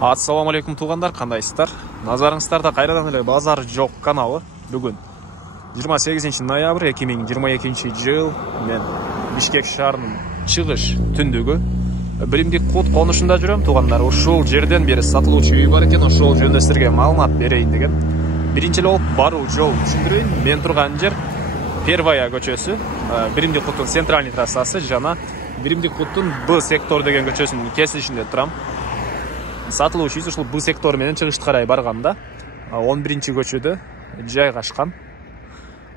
Ассаламу алейкум туғандар, қандайсыздар? Назарыңыздарда қайрадан эле базар жоқ каналы. Бүгін 28 ноябрь 2022 жыл мен Бишкек шаарынын чыгыш түндүгү Биримдик кут конушунда жүрөм туғандар. Ушул жерден бери сатылуучу үй бар экен, ошол жөнүндө силерге маалымат берейин деген. Биринчи эле болуп баруу жол түшүндүрөйүн. Мен турган жер Первая көчөсү, Биримдик куттун центральный трассасы жана Биримдик куттун Б сектор деген көчөсүнүн кесилишинде турам. Сатылуучу үй ушул Б сектор менен чыгышты карай барганда 11-чи көчөдө жайгашкан.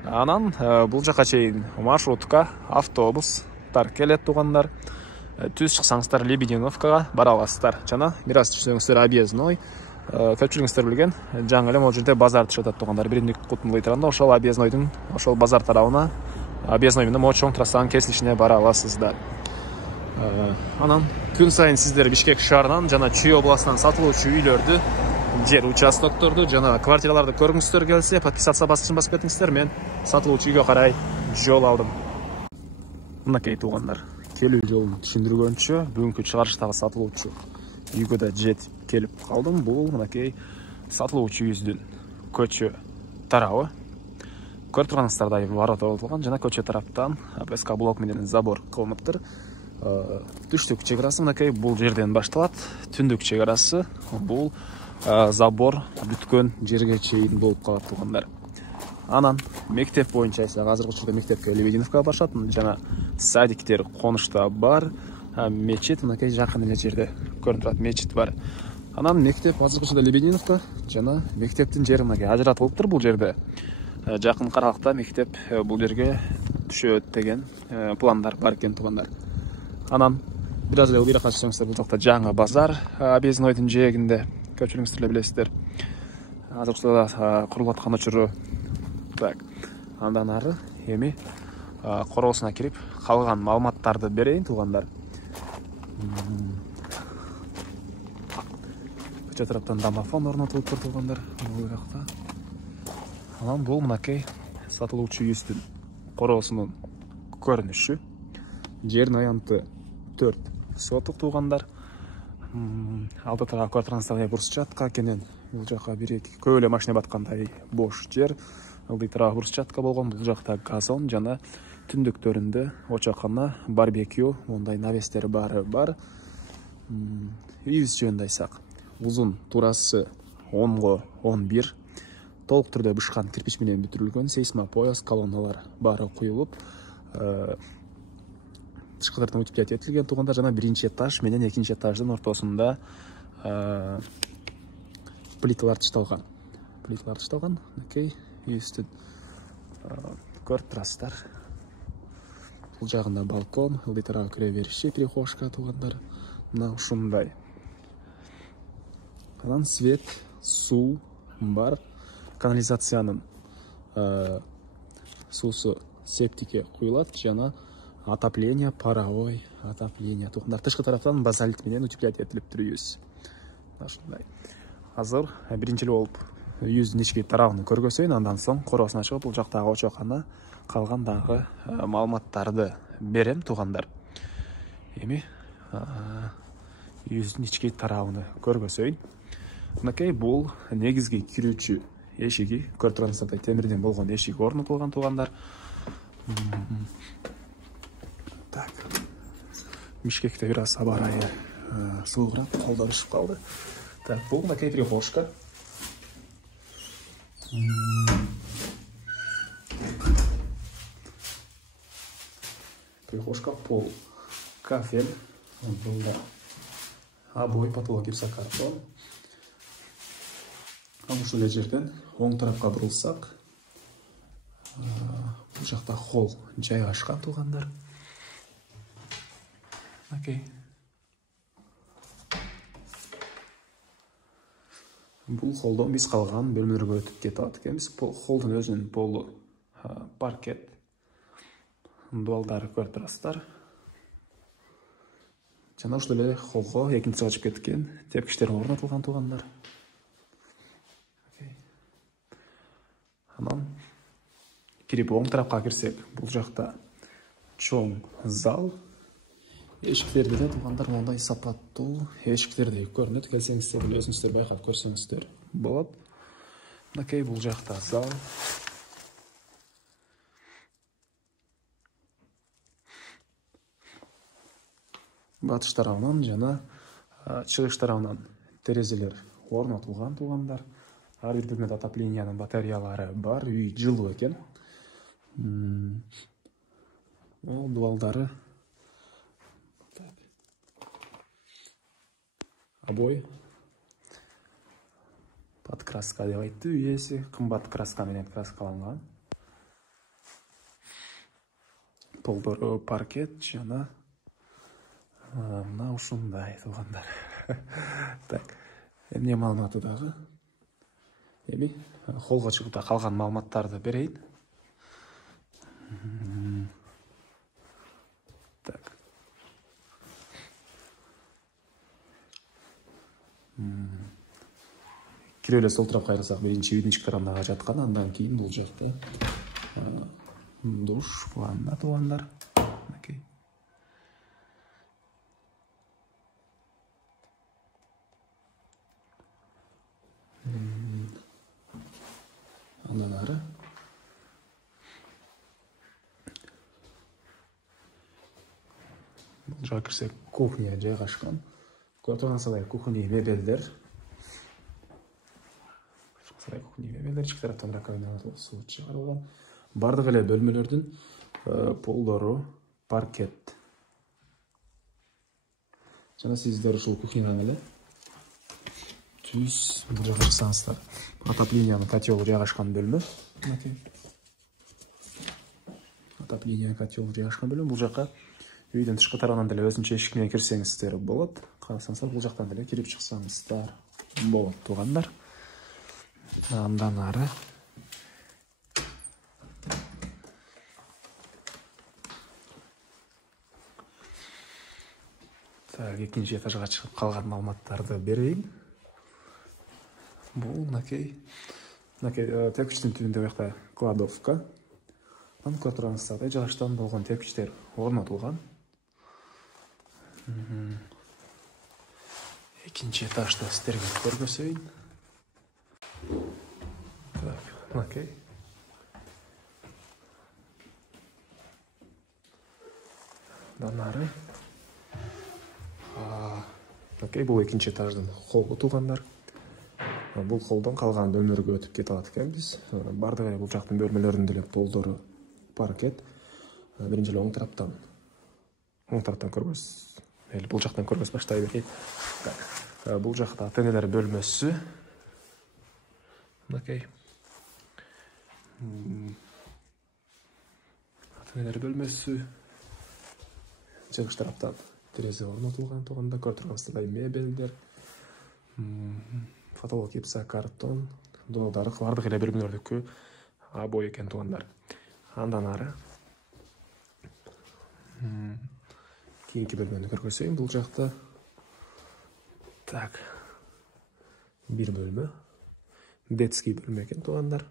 Анан бул жака чейин маршрутка, автобустар келет тугандар. Түз чыксаңыздар Лебединовкага бара аласыздар. Жана бир аз түшсөңүздөр Объездной. Көпчүлүгүңүздөр билген, жаңы эле могул жерде базар түшүп атат тугандар. Биримдик куттун лыйтырында ошол Объезднойдун ошол базар тарабына, Объездной менен могул чоң трассанын кесилишине бара аласыздар. Анан күн сайын сиздер Бишкек шаарынан жана Чүй областынан сатылуучу үйлөрдү, жер участокторду жана квартираларды көргүңүздөр келсе, подписаться баскычын басып кетиңиздер. Мен сатылуучу үйгө карай жол алдым. Мынакей тугандар, келүү жолун түшүндүргөнчө бүгүнкү чыгарыштагы сатылуучу үйгө да жетип келип калдым. Бул мынакей сатылуучу үйүбүздүн көчө тарабы. Көрүп турганыңыздардай ворот орнотулган жана көчө тараптан ПСК блок менен забор кылыныптыр. Түштүк чек арасы мынакей бул жерден башталат. Түндүк чек арасы бул забор бүткөн жерге чейин болуп калат тугандар. Анан мектеп боюнча айсак азыркы учурда мектепке Лебединовкага барышат жана садиктер конушта бар. Мечит мынакей жакын эле жерде көрүнүп турат, мечит бар. Анан мектеп азыркы учурда Лебединовка жана мектептин жери мынакей ажыратылыптыр бул жерде. Жакын аралыкта мектеп бул жерге түшөт деген пландар бар экен тугандар. Анан бир аз эле биракка чыксаңыздар, бул жакта жаңы базар Объезднойдун жээгинде, көпчүлүгүңүздөр эле билесиздер. Азыркы учурда курулуп аткан учуру. Так. Андан ары эми короосуна кирип калган маалыматтарды берейин тугандар. Көчө тараптан домофон орнотулуптур тугандар. Бул жакта. Анан бул мынакей сатылуучу үйүбүздүн короосунун көрүнүшү. Жердин аянты 4 соток тугандар. Алда тарап көрүп турганыңыздар брусчатка экенин. Бул жака бир-эки көп эле машина баткандай бош жер. Алды тарап брусчатка болгон. Бул жакта газон жана түндүктөрүндө очоккана, барбекю, мондай навестер баары бар. Үйүбүз жөнүндө айсак, узун турасы 10го 11. Толук түрдө бышкан кирпич менен бүтүрүлгөн, сейсмопояс, колонналар баары куюлуп, тышкы тарапынан утеплять этилген тугандар жана биринчи этаж менен экинчи этаждын ортосунда плиталар тышталган. Мынакей үйүбүздүн көрүп турасыздар. Бул жагында балкон, ылдый тарабы кире бериши, прихожка тугандар. Мына ушундай. Анан свет, суу бар. Канализациянын суусу септикке куюлат жана отопление, паровой отопление тугандар. Тышкы тараптан базальт менен утеплять этилиптир үйүбүз. Ушундай. Азыр биринчи эле болуп үйүбүздүн ички тарабын көргөзөйүн, андан соң короосуна чыгып бул жактагы очоккана калган дагы маалыматтарды берем тугандар. Эми үйүбүздүн ички тарабын көргөзөйүн. Мынакей бул негизги кирүүчү эшиги, көрүп турганыңыздардай темирден болгон эшик орнотулган тугандар. Так. Бишкекте бир аз аба ырайы суугураак, колдор түшүп калды. Так, бул мынакей прихожка. Прихожка, пол, кафель, бул да обой, потолок, гипсокартон. Ушул эле жерден оң тарапка бурулсак, бул жакта холл жайгашкан тугандар. Окей. Бул холлдон биз калган бөлмөлөргө өтүп кетип атат экенбиз. Холлдун өзүнүн полу паркет. Дуалдары көрүп турасыздар. Жана ушул эле холлго экинчи ачып кеткен тепкичтер орнотулган тугандар. Анан кирип оң тарапка кирсек, бул жакта чоң зал, Эшиктерде де туугандар мондай сапаттуу эшиктердей көрүнөт. Келсеңиздер эле өзүңүздөр байкап көрсөңүздөр болот. Мынакей бул жакта зал. Батыш тарабынан жана чыгыш тарабынан терезелер орнотулган туугандар. Ар бир бөлмөдө отоплениянын батареялары бар. Үй жылуу экен. Дубалдары обой подкраска деп айтты үй ээси. Кымбат краска менен краскаланган. Полдору паркет жана мына ушундай туугандар. Так, эмне маалыматы дагы? Эми холго чыгууда калган маалыматтарды берейин. Так. Кире эле сол тарапка кайрылсак, биринчи үйдүн ички тарабында жаткан, андан кийин бул жакта душ, ванна туугандар. Мынакей. Андан ары бул жака кирсек кухня жайгашкан. Көрүп тургансыздай кухня мебелдер. Ички тараптан раковиналар суу чыгарылган. Бардык эле бөлмөлөрдүн полдору паркет. Жана сиздер ушул кухнядан эле түз бул жака чыксаңыздар. Отопленияны котелу жайгашкан бөлмө. Мынакей. Отопление котелу жайгашкан бөлмө. Бул жака үйдүн тышкы тарабынан деле өзүнчө эшик менен кирсеңиздер болот. Кааласаңыздар бул жактан деле кирип чыксаңыздар болот туугандар. Андан ары экинчи этажга чыгып калган маалыматтарды берейин. Бул мынакей тепкичтин түбүндө буякта кладовка. Анын көрүп тургансыздардай жыгачтан болгон тепкичтер орнотулган. Экинчи этажда сиздерге көргөзөйүн. Так, мынакей. Андан ары мынакей бул экинчи этаждын холлу туугандар. Бул холдон калган бөлмөлөргө өтүп кете алат экенбиз. Бардык эле бул жактын бөлмөлөрүнүн деле полдору паркет. Биринчи эле оң тараптан көргөз. Бул жактан көргөз баштай берейин. Бул жакта ата-энелер бөлмөсү. Мынакей. Ата-энелер бөлмөсү. Чыгыш тараптан терезе орнотулган тууганда, көрүп тургансыздай мебелдер. Фотолог гипсокартон, дубалдары бардык эле бөлмөлөрдүкү обой экен туугандар. Андан ары кийинки бөлмөнү көргөзөйүн. Бул жакта так бир бөлмө, детский бөлмө экен туугандар.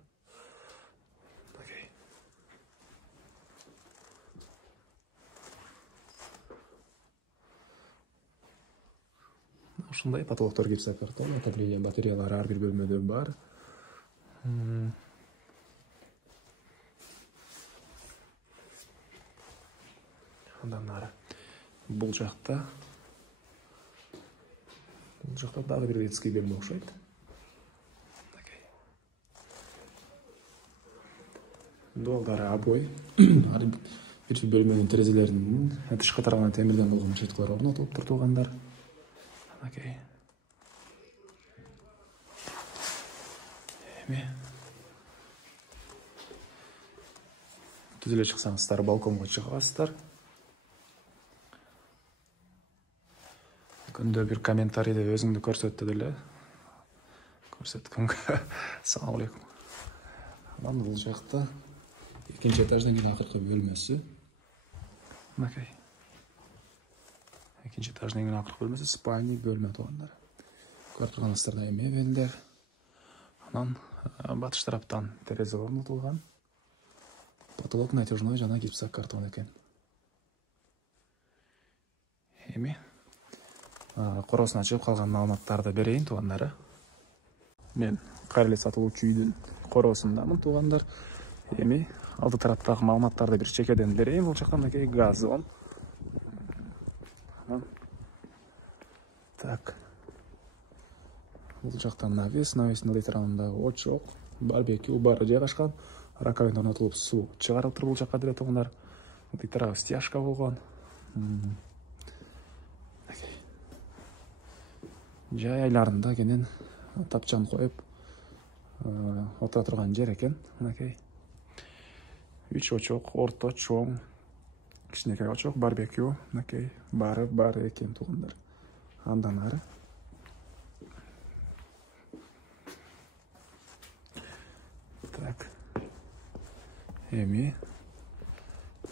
Ушундай потолоктор гипсокартон, отопление батареялары ар бир бөлмөдө бар. Андан ары бул жакта дагы бир детский бөлмө окшойт. Дубалдары обой. Ар бир бөлмөнүн терезелеринин тышкы тарабынан темирден болгон решеткалар орнотулуптур туугандар. Окей. Түзеле чыксаңыздар, балконго чыгасыздар. Күндө бир комментарийде өзүңдү көрсөттү деле. Көрсөткөнгө. Ассаламу алейкум. Анан бул жакта экинчи этаждын эң акыркы бөлмөсү. Окей. Экинчи этаждын эң акыркы бөлмөсү спальный бөлмө туугандар. Көрүп тургансыздардай мебелдер. Анан батыш тараптан терезе орнотулган. Потолок натяжной жана гипсокартон экен. Эми коросуна чыгып калган маалыматтарды берейин туугандар. Мен кайра эле сатылуучу үйдүн коросундамын туугандар. Эми алды тараптагы маалыматтарды бир чекеден берейин. Бул жакта мынакей газон. Так. Бул жакта навестин ылдый тарабында очок, барбекю бары жайгашкан. Раковина орнотулуп, суу чыгарылып тур бул жакка деле туугандар. Ылдый тарабы стяжка болгон. Жай айларында кенен тапчан коюп отура турган жер экен. Мынакей 3 очок, орто, чоң, кичинекей очок, барбекю, мынакей бары экен туугандар. Андан ары так. Эми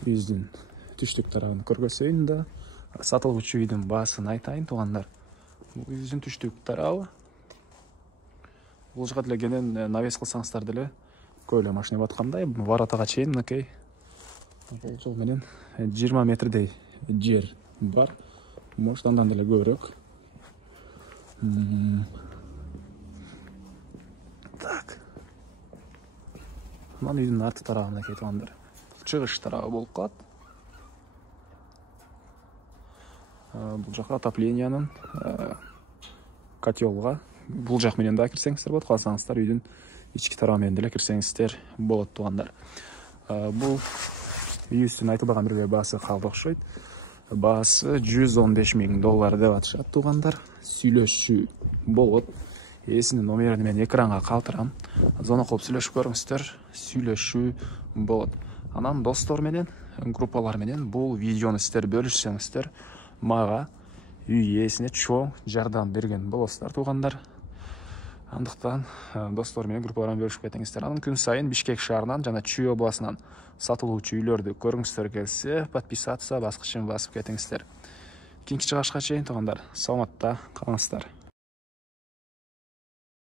үйдүн түштүк тарабын көргөзөйүн да, сатылуучу үйдүн баасын айтайын туугандар. Бул үйдүн түштүк тарабы. Бул жака деле кенен навес кылсаңыздар деле көп эле машина баткандай. Воротага чейин мынакей бул жол менен 20 метрдей жер бар. Может андан деле көбүрөөк. Так. Мына үйдүн арты тарабы мынакей туугандар. Чыгыш тарабы болуп калат. Бул жака отопленияның котелга бул жак менен да кирсеңиздер болот. Кааласаңыздар үйдүн ички тарабы менен деле кирсеңиздер болот туугандар. Бул үйүбүздүн айтылбаган бир баасы калды окшойт. Баасы $115,000 деп атышат туугандар. Сүйлөшүү болот. Эсинин номерин мен экранга калтырам. Зона кылып сүйлөшүп көрүңүздөр. Сүйлөшүү болот. Анан достор менен, группалар менен бул видеону сиздер бөлүшсөңүздөр, мага үй ээсине чоң жардам берген болосуздар туугандар. Андыктан достор менен группалар менен бөлүшүп кетиңиздер. Анан күн сайын Бишкек шаарынан жана Чүй областынан сатылуучу үйлөрдү көрүңүздөр келсе, подписаться баскычын басып кетиңиздер. Кийинки чыгышка чейин туугандар, саламатта калыңыздар.